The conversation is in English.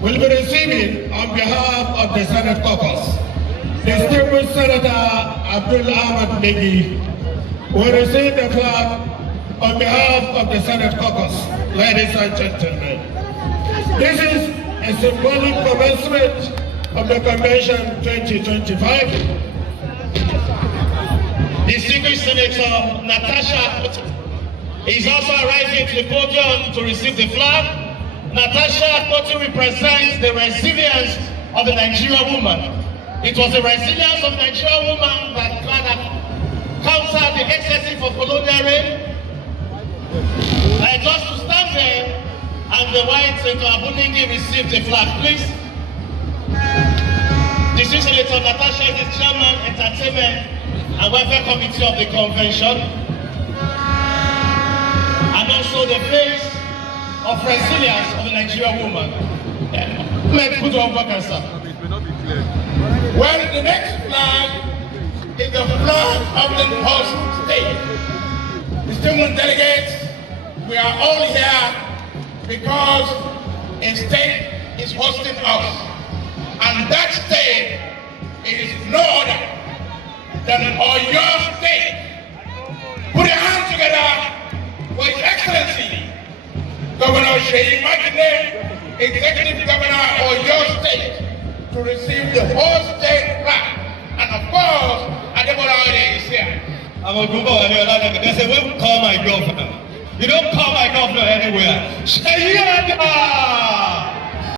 will be receiving on behalf of the Senate caucus. Distinguished Senator Abdul Ahmad Megi will receive the flag on behalf of the Senate caucus. Ladies and gentlemen, this is a symbolic commencement of the Convention 2025. Distinguished Senator Natasha Akpoti is also arriving to the podium to receive the flag. Natasha Akpoti represents the resilience of the Nigerian woman. It was the resilience of the Nigerian woman that countered the excesses of colonial reign. Just to stand there and the white Senator Abuningi received the flag, please. Distinguished Senator Natasha is the Chairman, Entertainment and Welfare Committee of the Convention, and also the face of resilience of the Nigerian woman. Let's put on back, sir. Well, the next flag is the flag of the host state. Distinguished delegates, we are all here because a state is hosting us, and that state is no other than Oyo State. Put your hands together for His Excellency, Governor Sheyi Makinde, Executive Governor of Oyo State, to receive the whole state flag. And of course, Adebola Ode is here. I'm a group of they say, we call my governor. You don't call my governor anywhere. Sheyi Makinde!